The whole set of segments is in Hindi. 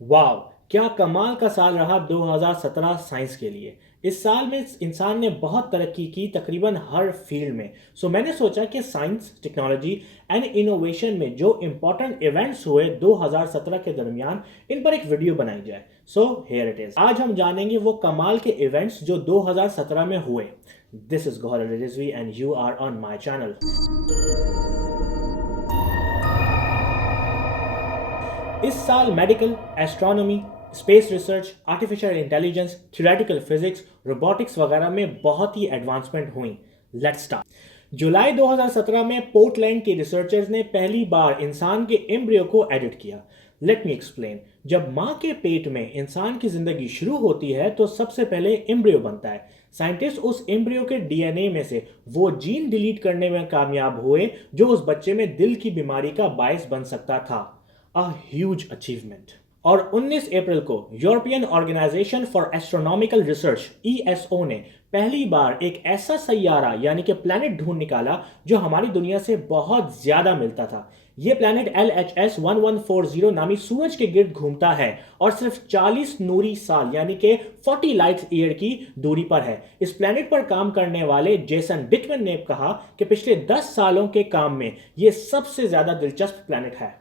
वाह! क्या कमाल का साल रहा 2017 साइंस के लिए। इस साल में इंसान ने बहुत तरक्की की तकरीबन हर फील्ड में। मैंने सोचा कि साइंस, टेक्नोलॉजी एंड इनोवेशन में जो इम्पोर्टेंट इवेंट्स हुए 2017 के दरमियान, इन पर एक वीडियो बनाई जाए। Here it is. आज हम जानेंगे वो कमाल के इवेंट्स जो 2017 में हुए। This is Gauhar Ali Rizvi and you are on my channel. इस साल medical, astronomy, space research, artificial intelligence, theoretical physics, robotics वगैरह में बहुत ही एडवांसमेंट हुई। Let's start. जुलाई 2017 में पोर्टलैंड के रिसर्चर्स ने पहली बार इंसान के एम्ब्रियो को एडिट किया। Let me explain. जब माँ के पेट में इंसान की जिंदगी शुरू होती है तो सबसे पहले एम्ब्रियो बनता है। साइंटिस्ट उस एम्ब्रियो के डीएनए में से वो जीन डिलीट करने में कामयाब हुए जो उस बच्चे में दिल की बीमारी का बायस बन सकता था। A huge achievement. और 19 अप्रैल को European Organisation for Astronomical Research ESO ने पहली बार एक ऐसा सैयारा यानी कि प्लैनेट ढूंढ निकाला जो हमारी दुनिया से बहुत ज्यादा मिलता था। यह प्लैनेट LHS 1140 नामी सूरज के गिर्द घूमता है और सिर्फ 40 नूरी साल यानी कि 40 लाइट ईयर की दूरी पर है। इस प्लैनेट पर काम करने वाले जेसन डिटमन ने कहा कि पिछले 10 सालों के काम में यह सबसे ज्यादा दिलचस्प प्लैनेट है।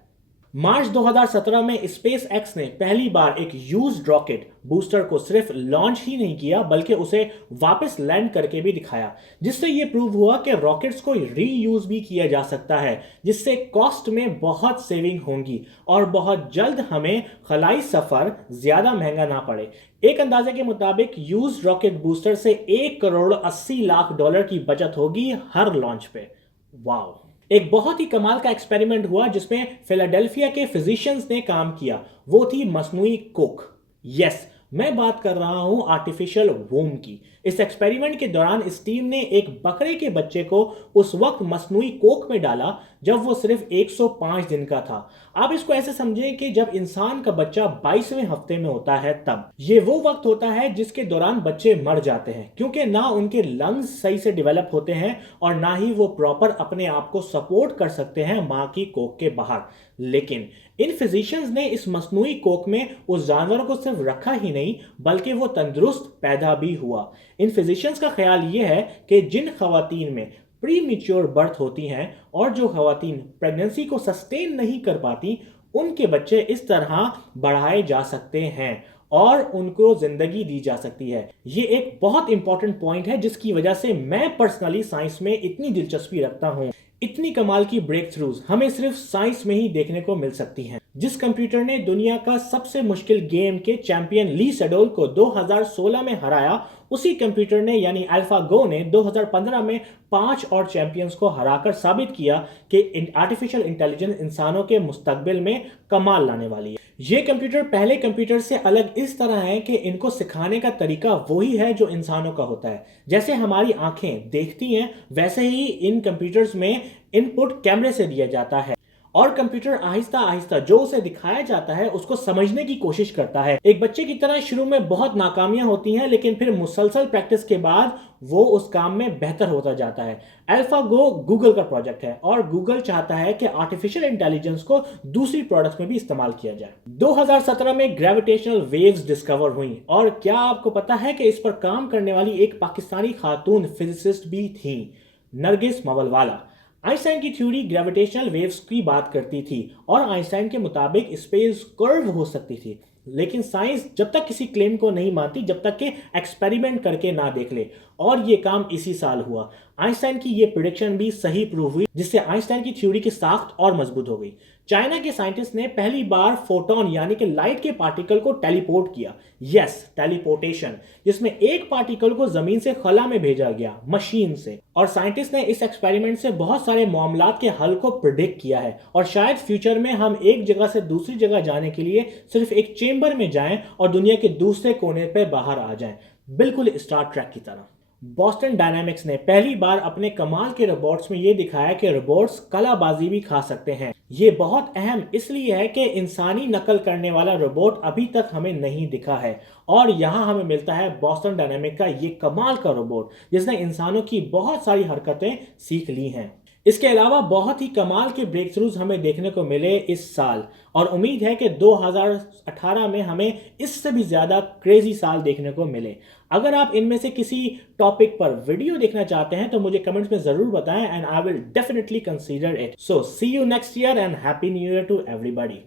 मार्च 2017 में स्पेस एक्स ने पहली बार एक यूज्ड रॉकेट बूस्टर को सिर्फ लॉन्च ही नहीं किया बल्कि उसे वापस लैंड करके भी दिखाया, जिससे यह प्रूव हुआ कि रॉकेट्स को रीयूज भी किया जा सकता है, जिससे कॉस्ट में बहुत सेविंग होंगी और बहुत जल्द हमें खलाई सफर ज्यादा महंगा ना पड़े। एक अंदाजे के मुताबिक यूज्ड रॉकेट बूस्टर से 1 करोड़ 80 लाख डॉलर की बचत होगी हर लॉन्च पे। वाह! एक बहुत ही कमाल का एक्सपेरिमेंट हुआ जिसमें फिलाडेल्फिया के फिजिशियंस ने काम किया। वो थी मसनूई कोक। यस, मैं बात कर रहा हूं आर्टिफिशियल वोम की। इस एक्सपेरिमेंट के दौरान इस टीम ने एक बकरे के बच्चे को उस वक्त मसनूई कोक में डाला जब वो सिर्फ 105 दिन का था। आप इसको ऐसे समझें कि जब इंसान का बच्चा 22वें हफ्ते में होता है तब ये वो वक्त होता है जिसके दौरान बच्चे मर जाते हैं, क्योंकि ना उनके लंग्स सही से डेवलप होते हैं और ना ही वो प्रॉपर अपने आप को सपोर्ट कर सकते हैं मां की कोख के बाहर। लेकिन इन फिजिशियंस ने इस मसनूई कोख में उस जानवर को सिर्फ रखा ही नहीं बल्कि वो तंदुरुस्त पैदा भी हुआ। इन फिजिशियंस का ख्याल ये है कि जिन खवातीन में प्री मिच्योर बर्थ होती हैं और जो खवातीन प्रेगनेंसी को सस्टेन नहीं कर पाती, उनके बच्चे इस तरह बढ़ाए जा सकते हैं और उनको जिंदगी दी जा सकती है। ये एक बहुत इंपॉर्टेंट पॉइंट है जिसकी वजह से मैं पर्सनली साइंस में इतनी दिलचस्पी रखता हूं। इतनी कमाल की ब्रेक थ्रूज हमें सिर्फ साइंस में ही देखने को मिल सकती हैं। जिस कंप्यूटर ने दुनिया का सबसे मुश्किल गेम के चैंपियन ली सेडोल को 2016 में हराया, उसी कंप्यूटर ने यानी अल्फागो ने 2015 में 5 और चैंपियंस को हराकर साबित किया कि आर्टिफिशियल इंटेलिजेंस इंसानों के मुस्तकबिल में कमाल लाने वाली है। ये कंप्यूटर पहले कंप्यूटर से अलग इस तरह है कि इनको सिखाने का तरीका वही है जो इंसानों का होता है। जैसे हमारी आंखें देखती हैं वैसे ही इन कंप्यूटर्स में इनपुट कैमरे से दिया जाता है और कंप्यूटर आहिस्ता आहिस्ता जो उसे दिखाया जाता है उसको समझने की कोशिश करता है। एक बच्चे की तरह शुरू में बहुत नाकामियां होती हैं लेकिन फिर मुसलसल प्रैक्टिस के बाद वो उस काम में बेहतर होता जाता है। अल्फागो गूगल का प्रोजेक्ट है और गूगल चाहता है कि आर्टिफिशियल इंटेलिजेंस को दूसरी प्रोडक्ट्स में भी इस्तेमाल किया जाए। 2017 में ग्रेविटेशनल वेव्स डिस्कवर हुई और क्या आपको पता है कि इस पर काम करने वाली एक पाकिस्तानी खातून फिजिसिस्ट भी थी, नरगिस मवलवाला। आइंस्टाइन की थ्योरी ग्रेविटेशनल वेव्स की बात करती थी और आइंस्टाइन के मुताबिक स्पेस कर्व हो सकती थी, लेकिन साइंस जब तक किसी क्लेम को नहीं मानती जब तक कि एक्सपेरिमेंट करके ना देख ले, और ये काम इसी साल हुआ। आइंस्टाइन की ये प्रिडिक्शन भी सही प्रूव हुई जिससे आइंस्टाइन की थ्योरी की साख्त और मजबूत हो गई। चाइना के साइंटिस्ट ने पहली बार फोटोन यानी कि लाइट के पार्टिकल को टेलीपोर्ट किया। यस, टेलीपोर्टेशन, जिसमें एक पार्टिकल को जमीन से खला में भेजा गया मशीन से। और साइंटिस्ट ने इस एक्सपेरिमेंट से बहुत सारे मामलात के हल को प्रिडिक्ट किया है और शायद फ्यूचर में हम एक जगह से दूसरी जगह जाने के लिए सिर्फ एक चेंबर में जाएं और दुनिया के दूसरे कोने पे बाहर आ जाएं, बिल्कुल स्टार ट्रैक की तरह। बॉस्टन डायनामिक्स ने पहली बार अपने कमाल के रोबोट्स में यह दिखाया कि रोबोट्स कलाबाजी भी खा सकते हैं। ये बहुत अहम इसलिए है कि इंसानी नकल करने वाला रोबोट अभी तक हमें नहीं दिखा है और यहाँ हमें मिलता है बॉस्टन डायनामिक का ये कमाल का रोबोट जिसने इंसानों की बहुत सारी हरकतें सीख ली हैं। इसके अलावा बहुत ही कमाल के ब्रेक थ्रूज हमें देखने को मिले इस साल, और उम्मीद है कि 2018 में हमें इससे भी ज़्यादा क्रेजी साल देखने को मिले। अगर आप इनमें से किसी टॉपिक पर वीडियो देखना चाहते हैं तो मुझे कमेंट्स में ज़रूर बताएं, and I will definitely consider it. So see you next year and happy new year to everybody.